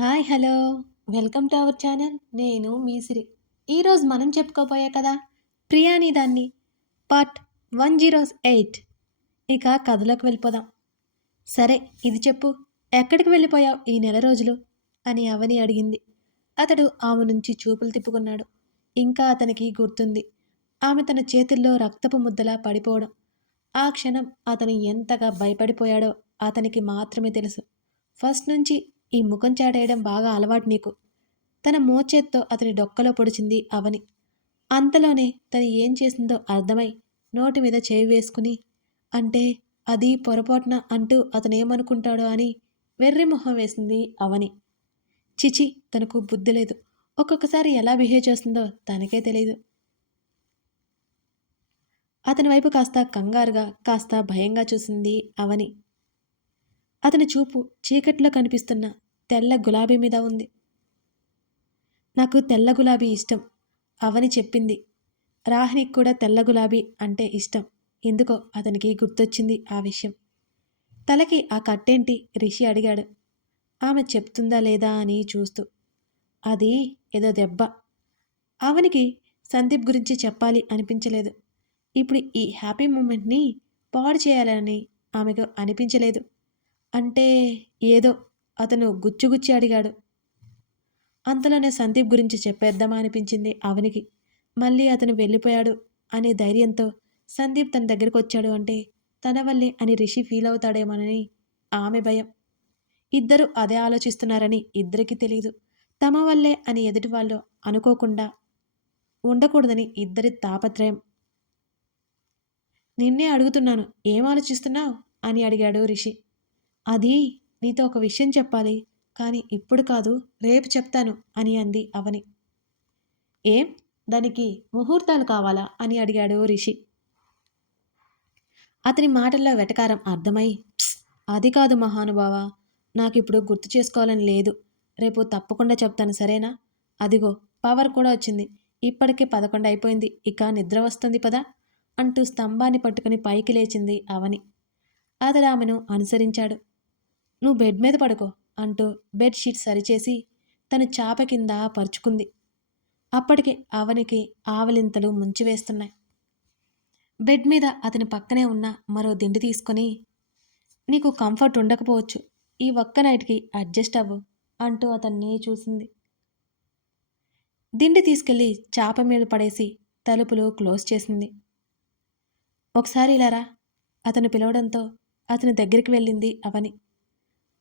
Hi hello. Welcome to our channel. నేను మీ సిరి. ఈరోజు మనం చెప్పుకోబోయే కదా ప్రియాని దాన్ని పార్ట్ వన్ జీరో ఎయిట్. ఇక కథలోకి వెళ్ళిపోదాం. సరే ఇది చెప్పు. ఎక్కడికి వెళ్ళిపోయావు ఈ నెల రోజులు? అని అవని అడిగింది. అతడు ఆమె నుంచి చూపులు తిప్పుకున్నాడు. ఇంకా అతనికి గుర్తుంది. ఆమె తన చేతుల్లో రక్తపు ముద్దలా పడిపోవడం. ఆ క్షణం అతను ఎంతగా భయపడిపోయాడో అతనికి మాత్రమే తెలుసు. ఫస్ట్ నుంచి ఈ ముఖం చాటేయడం బాగా అలవాటు నీకు. తన మోచేత్తో అతని డొక్కలో పొడిచింది అవని. అంతలోనే తను ఏం చేసిందో అర్థమై నోటి మీద చేయి వేసుకుని అంటే అది పొరపాటున అంటూ అతనేమనుకుంటాడో అని వెర్రి మొహం వేసింది అవని. చిచి తనకు బుద్ధి లేదు. ఒక్కొక్కసారి ఎలా బిహేవ్ చేస్తుందో తనకే తెలియదు అతని వైపు కాస్త కంగారుగా కాస్త భయంగా చూసింది అవని. అతని చూపు చీకట్లో కనిపిస్తున్న తెల్ల గులాబీ మీద ఉంది. నాకు తెల్ల గులాబీ ఇష్టం అవని చెప్పింది. రాహినికి కూడా తెల్ల గులాబీ అంటే ఇష్టం. ఎందుకో అతనికి గుర్తొచ్చింది ఆ విషయం. తలకి ఆ కట్టేంటి? రిషి అడిగాడు. ఆమె చెప్తుందా లేదా అని చూస్తూ. అది ఏదో దెబ్బ. అవనికి సందీప్ గురించి చెప్పాలి అనిపించలేదు. ఇప్పుడు ఈ హ్యాపీ మూమెంట్ని పాడు చేయాలని ఆమెకు అనిపించలేదు. అంటే ఏదో అతను గుచ్చుగుచ్చి అడిగాడు. అంతలోనే సందీప్ గురించి చెప్పేద్దామా అనిపించింది అవనికి మళ్ళీ అతను వెళ్ళిపోయాడు అనే ధైర్యంతో సందీప్ తన దగ్గరికి వచ్చాడు అంటే తన వల్లే అని రిషి ఫీల్ అవుతాడేమోనని ఆమె భయం. ఇద్దరు అదే ఆలోచిస్తున్నారని ఇద్దరికీ తెలియదు తమ వల్లే అని ఎదుటి వాళ్ళు అనుకోకుండా ఉండకూడదని ఇద్దరి తాపత్రయం. నిన్నే అడుగుతున్నాను ఏం ఆలోచిస్తున్నావు? అని అడిగాడు రిషి. అది నీతో ఒక విషయం చెప్పాలి కానీ ఇప్పుడు కాదు రేపు చెప్తాను అని అంది అవని. ఏం? దానికి ముహూర్తాలు కావాలా? అని అడిగాడు రిషి. అతని మాటల్లో వెటకారం అర్థమై అది కాదు మహానుభావ. నాకిప్పుడు గుర్తు చేసుకోవాలని లేదు. రేపు తప్పకుండా చెప్తాను సరేనా? అదిగో పవర్ కూడా వచ్చింది. ఇప్పటికే పదకొండు అయిపోయింది. ఇక నిద్ర వస్తుంది పదా అంటూ స్తంభాన్ని పట్టుకుని పైకి లేచింది అవని. అతడు ఆమెను అనుసరించాడు. నువ్వు బెడ్ మీద పడుకో అంటూ బెడ్షీట్ సరిచేసి తను చాప కింద పరుచుకుంది. అప్పటికి అవనికి ఆవలింతలు ముంచివేస్తున్నాయి. బెడ్ మీద అతని పక్కనే ఉన్న మరో దిండి తీసుకొని నీకు కంఫర్ట్ ఉండకపోవచ్చు. ఈ ఒక్క నైట్కి అడ్జస్ట్ అవ్వు అంటూ అతన్ని చూసింది. దిండి తీసుకెళ్ళి చాప మీద పడేసి తలుపులు క్లోజ్ చేసింది. ఒకసారి ఇలారా అతను పిలవడంతో అతని దగ్గరికి వెళ్ళింది అవని.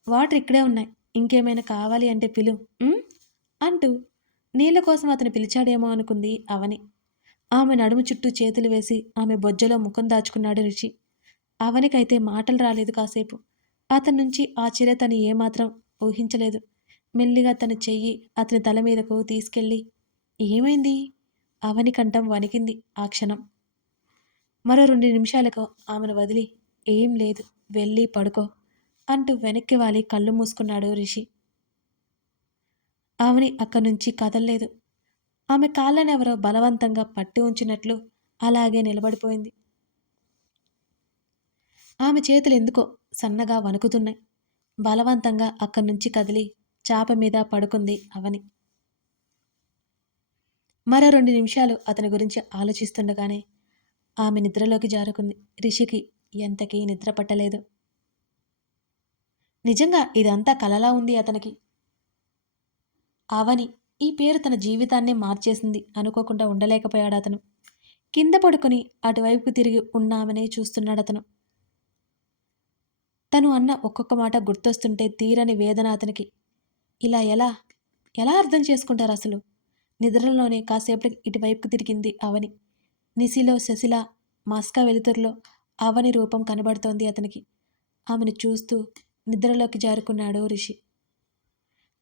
వాటర్ ఇక్కడే ఉన్నాయి. ఇంకేమైనా కావాలి అంటే పిలు. అంటూ నీళ్ళ కోసం అతను పిలిచాడేమో అనుకుంది అవని. ఆమె నడుము చుట్టూ చేతులు వేసి ఆమె బొజ్జలో ముఖం దాచుకున్నాడు రుచి అవనికైతే మాటలు రాలేదు కాసేపు. అతని నుంచి ఆ చర్య తను ఏమాత్రం ఊహించలేదు. మెల్లిగా తన చెయ్యి అతని తల మీదకు తీసుకెళ్ళి ఏమైంది? అవని కంఠం వణికింది ఆ క్షణం. మరో రెండు నిమిషాలకు ఆమెను వదిలి ఏం లేదు వెళ్ళి పడుకో. అంటూ వెనక్కి వాలి కళ్ళు మూసుకున్నాడు రిషి. ఆమెని అక్కడి నుంచి కదల్లేదు. ఆమె కాళ్ళని ఎవరో బలవంతంగా పట్టి ఉంచినట్లు అలాగే నిలబడిపోయింది. ఆమె చేతులు ఎందుకో సన్నగా వణుకుతున్నాయి. బలవంతంగా అక్కడి నుంచి కదిలి చాప మీద పడుకుంది అవని. మరో రెండు నిమిషాలు అతని గురించి ఆలోచిస్తుండగానే ఆమె నిద్రలోకి జారుకుంది. రిషికి ఎంతకీ నిద్ర పట్టలేదు. నిజంగా ఇదంతా కలలా ఉంది అతనికి. అవని ఈ పేరు తన జీవితాన్నే మార్చేసింది అనుకోకుండా ఉండలేకపోయాడు అతను. కింద పడుకుని అటువైపుకు తిరిగి ఉన్నామనే చూస్తున్నాడు అతను. తను అన్న ఒక్కొక్క మాట గుర్తొస్తుంటే తీరని వేదన అతనికి. ఇలా ఎలా? ఎలా అర్థం చేసుకుంటారు అసలు? నిద్రలోనే కాసేపటికి ఇటువైపుకు తిరిగింది అవని. నిసిలో శశిల మాస్కా వెలుతురులో అవని రూపం కనబడుతోంది అతనికి. ఆమెను చూస్తూ నిద్రలోకి జారుకున్నాడు రిషి.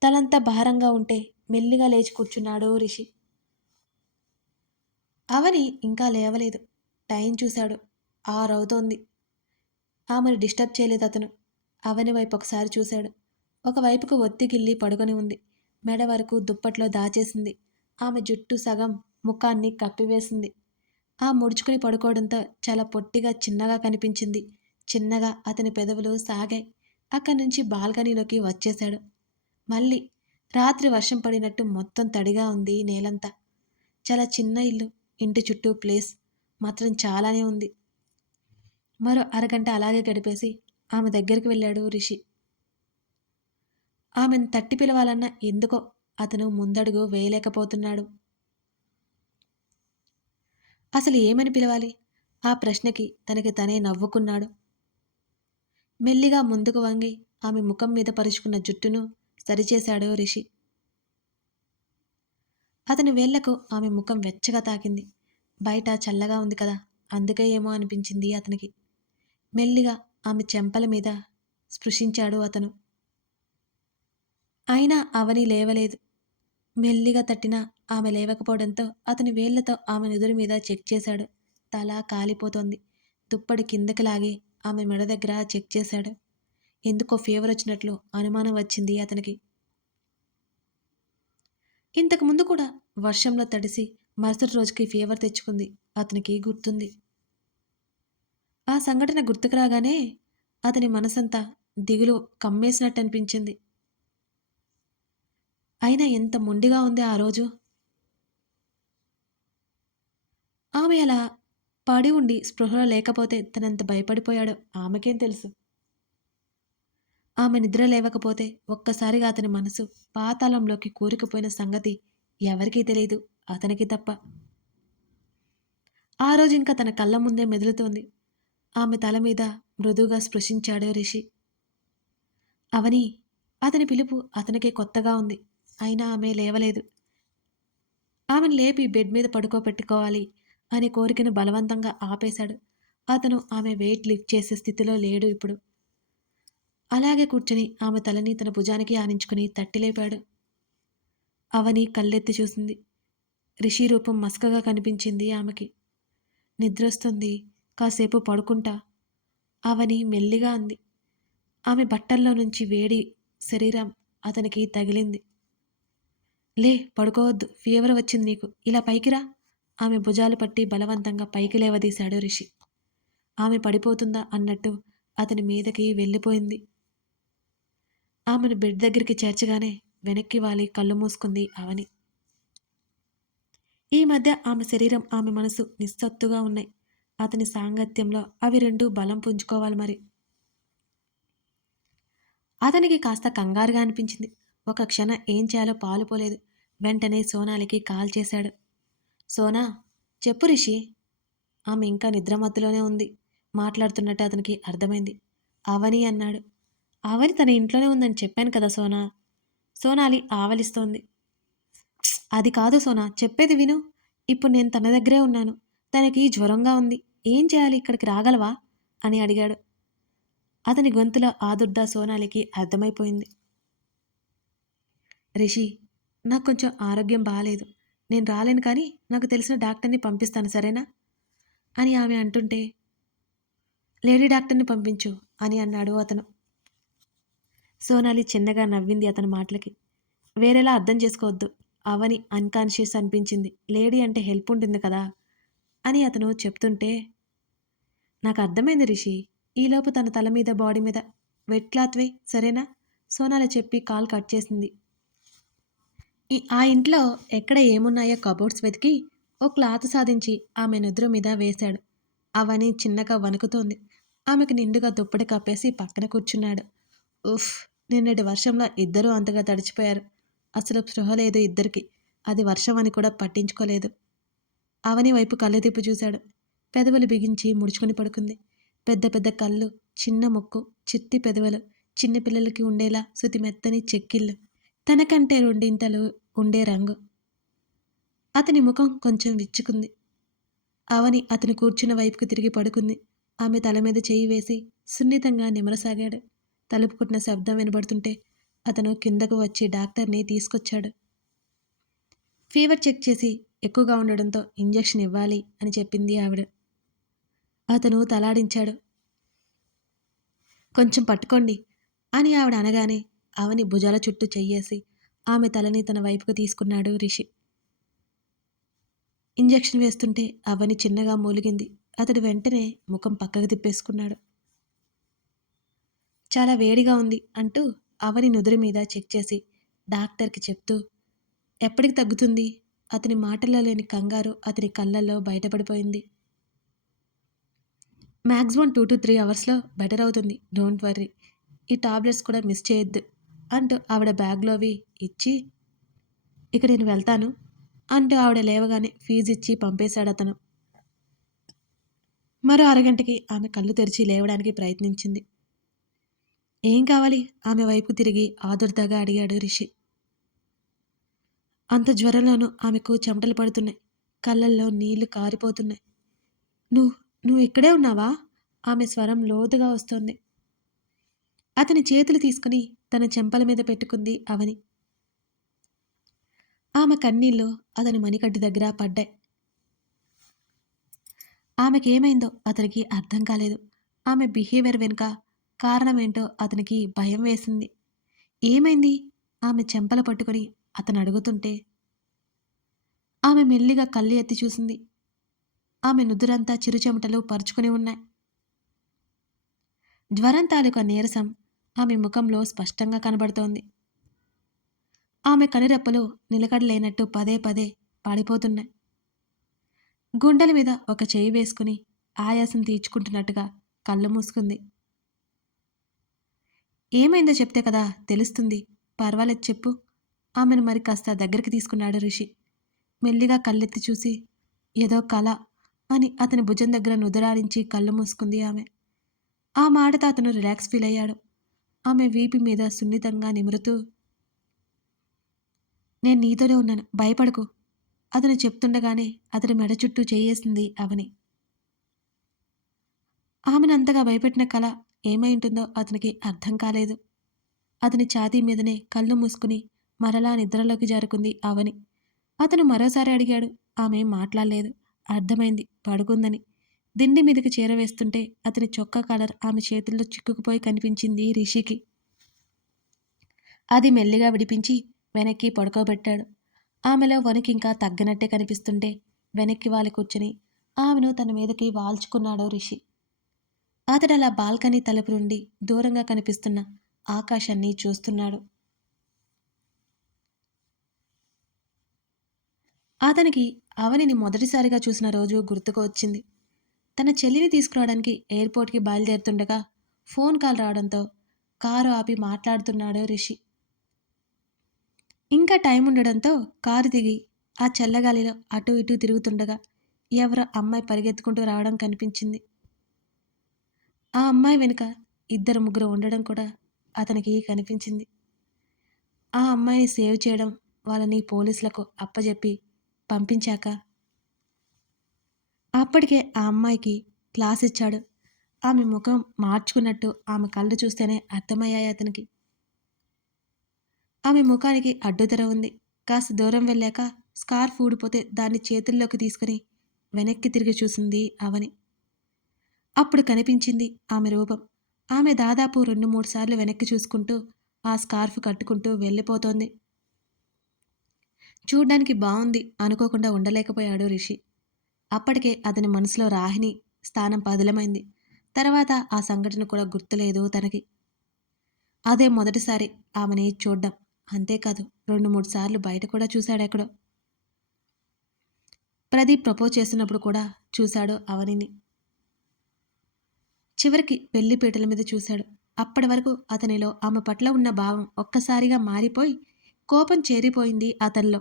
తలంతా భారంగా ఉంటే మెల్లిగా లేచి కూర్చున్నాడు రిషి. అవని ఇంకా లేవలేదు. టైం చూశాడు. ఆరవుతోంది. ఆమెను డిస్టర్బ్ చేయలేదు అతను. అవని వైపు ఒకసారి చూశాడు. ఒకవైపుకు ఒత్తిగిల్లి పడుకొని ఉంది. మెడ వరకు దుప్పట్లో దాచేసింది. ఆమె జుట్టు సగం ముఖాన్ని కప్పివేసింది. ఆ ముడుచుకుని పడుకోవడంతో చాలా పొట్టిగా చిన్నగా కనిపించింది. చిన్నగా అతని పెదవులు సాగాయి. అక్కడి నుంచి బాల్కనీలోకి వచ్చేశాడు. మళ్ళీ రాత్రి వర్షం పడినట్టు మొత్తం తడిగా ఉంది నేలంతా. చాలా చిన్న ఇల్లు ఇంటి చుట్టూ ప్లేస్ మాత్రం చాలానే ఉంది. మరో అరగంట అలాగే గడిపేసి ఆమె దగ్గరికి వెళ్ళాడు రిషి. ఆమెను తట్టి పిలవాలన్న ఎందుకో అతను ముందడుగు వేయలేకపోతున్నాడు. అసలు ఏమని పిలవాలి? ఆ ప్రశ్నకి తనకి తనే నవ్వుకున్నాడు. మెల్లిగా ముందుకు వంగి ఆమె ముఖం మీద పరుచుకున్న జుట్టును సరిచేశాడు రిషి. అతని వేళ్ళకు ఆమె ముఖం వెచ్చగా తాకింది. బయట చల్లగా ఉంది కదా అందుకే ఏమో అనిపించింది అతనికి. మెల్లిగా ఆమె చెంపల మీద స్పృశించాడు అతను. అయినా అవని లేవలేదు. మెల్లిగా తట్టినా ఆమె లేవకపోవడంతో అతని వేళ్ళతో ఆమె నుదురు మీద చెక్ చేశాడు. తల కాలిపోతోంది. దుప్పటి కిందకి లాగి ఆమె మెడ దగ్గర చెక్ చేశాడు. ఎందుకో ఫీవర్ వచ్చినట్లు అనుమానం వచ్చింది అతనికి. ఇంతకు ముందు కూడా వర్షంలో తడిసి మరుసటి రోజుకి ఫీవర్ తెచ్చుకుంది అతనికి గుర్తుంది. ఆ సంఘటన గుర్తుకు రాగానే అతని మనసంతా దిగులు కమ్మేసినట్టు అనిపించింది. అయినా ఎంత మొండిగా ఉంది ఆ రోజు? ఆమె అలా పడి ఉండి స్పృహలో లేకపోతే తనంత భయపడిపోయాడో. ఆమెకేం తెలుసు? ఆమె నిద్ర లేవకపోతే ఒక్కసారిగా అతని మనసు పాతాళంలోకి కూరుకుపోయిన సంగతి ఎవరికీ తెలియదు అతనికి తప్ప. ఆ రోజు ఇంకా తన కళ్ళ ముందే మెదులుతోంది. ఆమె తల మీద మృదువుగా స్పృశించాడు రిషి. అవని అతని పిలుపు అతనికే కొత్తగా ఉంది. అయినా ఆమె లేవలేదు. ఆమెను లేపి బెడ్ మీద పడుకోబెట్టుకోవాలి. అనే కోరికను బలవంతంగా ఆపేశాడు. అతను ఆమె వెయిట్ లిఫ్ట్ చేసే స్థితిలో లేడు ఇప్పుడు. అలాగే కూర్చొని ఆమె తలని తన భుజానికి ఆనించుకుని తట్టిలేపాడు. అవని కళ్ళెత్తి చూసింది. రిషి రూపం మసకగా కనిపించింది ఆమెకి. నిద్రొస్తుంది. కాసేపు పడుకుంటా. అవని మెల్లిగా అంది. ఆమె బట్టల్లో నుంచి వేడి శరీరం అతనికి తగిలింది. లే పడుకోవద్దు. ఫీవర్ వచ్చింది నీకు. ఇలా పైకిరా ఆమె భుజాలు పట్టి బలవంతంగా పైకి లేవదీశాడు రిషి. ఆమె పడిపోతుందా అన్నట్టు అతని మీదకి వెళ్ళిపోయింది. ఆమెను బెడ్ దగ్గరికి చేర్చగానే వెనక్కి వాలి కళ్ళు మూసుకుంది అవని. ఈ మధ్య ఆమె శరీరం ఆమె మనసు నిస్సత్తుగా ఉన్నాయి. అతని సాంగత్యంలో అవి రెండు బలం పుంజుకోవాలి మరి. అతనికి కాస్త కంగారుగా అనిపించింది. ఒక క్షణం ఏం చేయాలో పాలుపోలేదు వెంటనే సోనాలికి కాల్ చేశాడు. సోనా చెప్పు రిషి. ఆమె ఇంకా నిద్రమత్తులోనే ఉంది. మాట్లాడుతున్నట్టు అతనికి అర్థమైంది. అవని అన్నాడు. ఆవలి తన ఇంట్లోనే ఉందని చెప్పాను కదా సోనా. సోనాలి ఆవలిస్తోంది. అది కాదు సోనా చెప్పేది విను. ఇప్పుడు నేను తన దగ్గరే ఉన్నాను. తనకి జ్వరంగా ఉంది. ఏం చేయాలి? ఇక్కడికి రాగలవా? అని అడిగాడు. అతని గొంతులో ఆదుర్ద సోనాలికి అర్థమైపోయింది. రిషి నాకు కొంచెం ఆరోగ్యం బాగాలేదు నేను రాలేను కానీ నాకు తెలిసిన డాక్టర్ని పంపిస్తాను సరేనా? అని ఆమె అంటుంటే లేడీ డాక్టర్ని పంపించు అని అన్నాడు అతను. సోనాలి చిన్నగా నవ్వింది అతని మాటలకి. వేరేలా అర్థం చేసుకోవద్దు. అవని అన్కాన్షియస్ అనిపించింది. లేడీ అంటే హెల్ప్ ఉంటుంది కదా అని అతను చెప్తుంటే నాకు అర్థమైంది రిషి. ఈలోపు తన తల మీద బాడీ మీద వెట్ క్లాత్ వే సరేనా? సోనాలి చెప్పి కాల్ కట్ చేసింది. ఆ ఇంట్లో ఎక్కడ ఏమున్నాయో కబోర్డ్స్ వెతికి ఓ క్లాత్ సాధించి ఆమె నిద్ర మీద వేశాడు. అవని చిన్నగా వణుకుతోంది. ఆమెకు నిండుగా దుప్పటి కప్పేసి పక్కన కూర్చున్నాడు. ఉఫ్ నిన్నటి వర్షంలో ఇద్దరూ అంతగా తడిచిపోయారు. అసలు స్పృహ లేదు ఇద్దరికి. అది వర్షం అని కూడా పట్టించుకోలేదు. అవని వైపు కళ్ళు తిప్పి చూశాడు. పెదవులు బిగించి ముడుచుకొని పడుకుంది. పెద్ద పెద్ద కళ్ళు చిన్న ముక్కు చిత్తి పెదవులు చిన్న పిల్లలకి ఉండేలా శుతి మెత్తని చెక్కిళ్ళు. తనకంటే రెండింతలు ఉండే రంగు. అతని ముఖం కొంచెం విచ్చుకుంది. అవని అతను కూర్చున్న వైపుకు తిరిగి పడుకుంది. ఆమె తల మీద చేయి వేసి సున్నితంగా నిమరసాగాడు తలుపు కొట్టిన శబ్దం వినబడుతుంటే అతను కిందకు వచ్చి డాక్టర్ని తీసుకొచ్చాడు. ఫీవర్ చెక్ చేసి ఎక్కువగా ఉండడంతో ఇంజెక్షన్ ఇవ్వాలి అని చెప్పింది ఆవిడ. అతను తలాడించాడు. కొంచెం పట్టుకోండి అని ఆవిడ అనగానే అవని భుజాల చుట్టూ చెయ్యేసి ఆమె తలని తన వైపుకు తీసుకున్నాడు రిషి. ఇంజెక్షన్ వేస్తుంటే అవని చిన్నగా మూలిగింది. అతడు వెంటనే ముఖం పక్కకు తిప్పేసుకున్నాడు. చాలా వేడిగా ఉంది అంటూ అవని నుదురు మీద చెక్ చేసి డాక్టర్కి చెప్తూ ఎప్పటికి తగ్గుతుంది? అతని మాటల్లో లేని కంగారు అతని కళ్ళల్లో బయటపడిపోయింది. మ్యాక్సిమం టూ టు త్రీ అవర్స్లో బెటర్ అవుతుంది. Don't worry. ఈ టాబ్లెట్స్ కూడా మిస్ చేయొద్దు. అంటూ ఆవిడ బ్యాగ్లోవి ఇచ్చి ఇక నేను వెళ్తాను అంటూ ఆవిడ లేవగానే ఫీజు ఇచ్చి పంపేశాడు అతను. మరో అరగంటకి ఆమె కళ్ళు తెరిచి లేవడానికి ప్రయత్నించింది. ఏం కావాలి? ఆమె వైపు తిరిగి ఆదుర్దాగా అడిగాడు రిషి. అంత జ్వరంలోనూ ఆమెకు చెమటలు పడుతున్నాయి. కళ్ళల్లో నీళ్ళు కారిపోతున్నాయి. నువ్వు నువ్వు ఇక్కడే ఉన్నావా? ఆమె స్వరం లోతుగా వస్తోంది. అతని చేతులు తీసుకుని తన చెంపల మీద పెట్టుకుంది అవని. ఆమె కన్నీళ్ళు అతని మణికడ్డు దగ్గర పడ్డాయి. ఆమెకేమైందో అతనికి అర్థం కాలేదు. ఆమె బిహేవియర్ వెనుక కారణమేంటో అతనికి భయం వేసింది. ఏమైంది? ఆమె చెంపలు పట్టుకొని అతను అడుగుతుంటే ఆమె మెల్లిగా కళ్ళు ఎత్తి చూసింది. ఆమె నుదురంతా చిరుచెమటలు పరుచుకుని ఉన్నాయి. జ్వరం తాలూకా నీరసం ఆమె ముఖంలో స్పష్టంగా కనబడుతోంది. ఆమె కనురెప్పలు నిలకడలేనట్టు పదే పదే పాడిపోతున్నాయి. గుండెల మీద ఒక చేయి వేసుకుని ఆయాసం తీర్చుకుంటున్నట్టుగా కళ్ళు మూసుకుంది. ఏమైందో చెప్తే కదా తెలుస్తుంది. పర్వాలేదు చెప్పు. ఆమెను మరి కాస్త దగ్గరికి తీసుకున్నాడు రిషి. మెల్లిగా కళ్ళెత్తి చూసి ఏదో కళ అని అతని భుజం దగ్గర నుదరాడించి కళ్ళు మూసుకుంది ఆమె. ఆ మాటతో అతను రిలాక్స్ ఫీల్ అయ్యాడు. ఆమె వీపి మీద సున్నితంగా నిమురుతూ నేను నీతోనే ఉన్నాను. భయపడకు. అతను చెప్తుండగానే అతని మెడ చుట్టూ చేయేసింది అవని. ఆమెను అంతగా భయపెట్టిన కళ ఏమై ఉంటుందో అతనికి అర్థం కాలేదు. అతని ఛాతీ మీదనే కళ్ళు మూసుకుని మరలా నిద్రలోకి జారుకుంది అవని. అతను మరోసారి అడిగాడు ఆమె మాట్లాడలేదు. అర్థమైంది. పడుకుందని. దిండి మీదకి చేరవేస్తుంటే అతని చొక్కా కలర్ ఆమె చేతుల్లో చిక్కుకుపోయి కనిపించింది రిషికి. అది మెల్లిగా విడిపించి వెనక్కి పడుకోబెట్టాడు. ఆమెలో వణికి ఇంకా తగ్గినట్టే కనిపిస్తుంటే వెనక్కి వాలి కూర్చుని ఆమెను తన మీదకి వాల్చుకున్నాడు రిషి. అతడు అలా బాల్కనీ తలుపు నుండి దూరంగా కనిపిస్తున్న ఆకాశాన్ని చూస్తున్నాడు. అతనికి అవనిని మొదటిసారిగా చూసిన రోజు గుర్తుకు వచ్చింది. తన చెల్లిని తీసుకురావడానికి ఎయిర్పోర్ట్కి బయలుదేరుతుండగా ఫోన్ కాల్ రావడంతో కారు ఆపి మాట్లాడుతున్నాడు రిషి. ఇంకా టైం ఉండడంతో కారు దిగి ఆ చల్లగాలిలో అటు ఇటు తిరుగుతుండగా ఎవరో అమ్మాయి పరిగెత్తుకుంటూ రావడం కనిపించింది. ఆ అమ్మాయి వెనుక ఇద్దరు ముగ్గురు ఉండడం కూడా అతనికి కనిపించింది. ఆ అమ్మాయిని సేవ్ చేయడం వాళ్ళని పోలీసులకు అప్పజెప్పి పంపించాక అప్పటికే ఆ అమ్మాయికి క్లాస్ ఇచ్చాడు. ఆమె ముఖం మార్చుకున్నట్టు ఆమె కళ్ళు చూస్తేనే అర్థమయ్యాయి అతనికి. ఆమె ముఖానికి అడ్డుతెర ఉంది. కాస్త దూరం వెళ్ళాక స్కార్ఫ్ ఊడిపోతే దాన్ని చేతుల్లోకి తీసుకుని వెనక్కి తిరిగి చూసింది అవని. అప్పుడు కనిపించింది ఆమె రూపం. ఆమె దాదాపు రెండు మూడు సార్లు వెనక్కి చూసుకుంటూ ఆ స్కార్ఫ్ కట్టుకుంటూ వెళ్ళిపోతోంది. చూడ్డానికి బాగుంది అనుకోకుండా ఉండలేకపోయాడు రిషి. అప్పటికే అతని మనసులో రాహిని స్థానం పదిలమైంది. తర్వాత ఆ సంఘటన కూడా గుర్తులేదు తనకి. అదే మొదటిసారి ఆమెని చూడ్డం. అంతేకాదు రెండు మూడు సార్లు బయట కూడా చూశాడు ఎక్కడో. ప్రదీప్ ప్రపోజ్ చేస్తున్నప్పుడు కూడా చూశాడు అవనిని. చివరికి పెళ్ళి పీటల మీద చూశాడు. అప్పటి వరకు అతనిలో ఆమె పట్ల ఉన్న భావం ఒక్కసారిగా మారిపోయి కోపం చేరిపోయింది అతనిలో.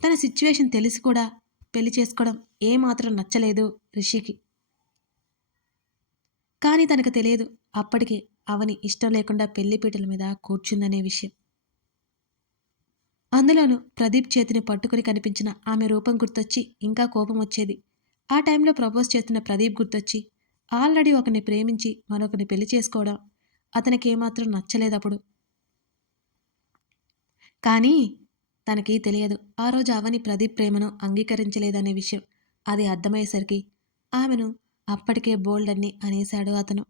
తన సిచ్యువేషన్ తెలిసి కూడా పెళ్ళి చేసుకోవడం ఏమాత్రం నచ్చలేదు రిషికి. కానీ తనకు తెలియదు అప్పటికే అవని ఇష్టం లేకుండా పెళ్ళిపీటల మీద కూర్చుందనే విషయం. అందులోనూ ప్రదీప్ చేతిని పట్టుకుని కనిపించిన ఆమె రూపం గుర్తొచ్చి ఇంకా కోపం వచ్చేది. ఆ టైంలో ప్రపోజ్ చేస్తున్న ప్రదీప్ గుర్తొచ్చి ఆల్రెడీ ఒకరిని ప్రేమించి మరొకరిని పెళ్ళి చేసుకోవడం అతనికి ఏమాత్రం నచ్చలేదప్పుడు కానీ తనకి తెలియదు. ఆ రోజు అవని ప్రదీప్ ప్రేమను అంగీకరించలేదనే విషయం అది అర్థమయ్యేసరికి ఆమెను అప్పటికే బోల్డ్ అని అనేశాడు అతను.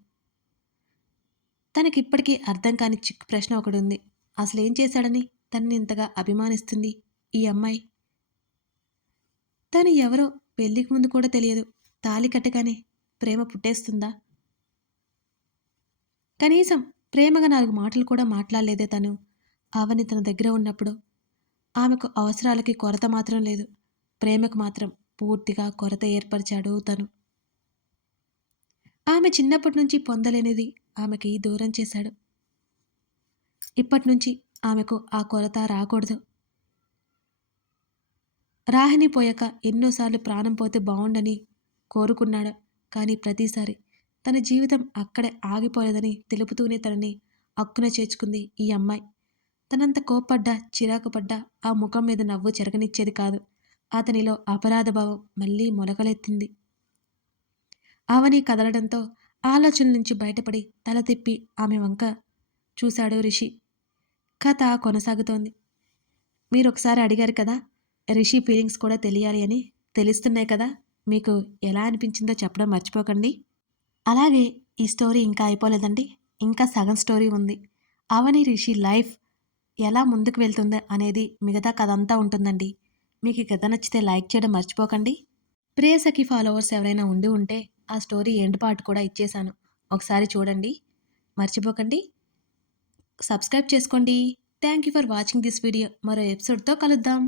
తనకిప్పటికీ అర్థం కాని చిక్కు ప్రశ్న ఒకటి ఉంది అసలు ఏం చేశాడని తనని ఇంతగా అభిమానిస్తుంది ఈ అమ్మాయి? తను ఎవరో పెళ్ళికి ముందు కూడా తెలియదు. తాలి కట్టగానే ప్రేమ పుట్టేస్తుందా? కనీసం ప్రేమగా నాలుగు మాటలు కూడా మాట్లాడలేదే తను. అవని తన దగ్గర ఉన్నప్పుడు ఆమెకు అవసరాలకి కొరత మాత్రం లేదు. ప్రేమకు మాత్రం పూర్తిగా కొరత ఏర్పరిచాడు తను. ఆమె చిన్నప్పటి నుంచి పొందలేనిది ఆమెకి దూరం చేశాడు. ఇప్పటి నుంచి ఆమెకు ఆ కొరత రాకూడదు. రాహిని పోయాక ఎన్నోసార్లు ప్రాణం పోతే బాగుండని కోరుకున్నాడు. కానీ ప్రతిసారి తన జీవితం అక్కడే ఆగిపోలేదని తెలుపుతూనే తనని అక్కున చేర్చుకుంది ఈ అమ్మాయి. తనంత కోప్పడ్డా చిరాకు పడ్డా ఆ ముఖం మీద నవ్వు చెరగనిచ్చేది కాదు. అతనిలో అపరాధ భావం మళ్ళీ మొలకలెత్తింది. ఆవని కదలడంతో ఆలోచన నుంచి బయటపడి తల తిప్పి ఆమె వంక చూశాడు రిషి. కథ కొనసాగుతోంది. మీరు ఒకసారి అడిగారు కదా రిషి ఫీలింగ్స్ కూడా తెలియాలి అని తెలుస్తున్నాయి కదా మీకు ఎలా అనిపించిందో చెప్పడం మర్చిపోకండి. అలాగే ఈ స్టోరీ ఇంకా అయిపోలేదండి ఇంకా సగం స్టోరీ ఉంది. అవని రిషి లైఫ్ ఎలా ముందుకు వెళ్తుందో అనేది మిగతా కథ అంతా ఉంటుందండి. మీకు ఈ కథ నచ్చితే లైక్ చేయడం మర్చిపోకండి. ప్రేయసకి ఫాలోవర్స్ ఎవరైనా ఉండి ఉంటే ఆ స్టోరీ ఎండ్ పార్ట్ కూడా ఇచ్చేశాను. ఒకసారి చూడండి. మర్చిపోకండి. సబ్స్క్రైబ్ చేసుకోండి. Thank you for watching this video. మరో ఎపిసోడ్తో కలుద్దాం.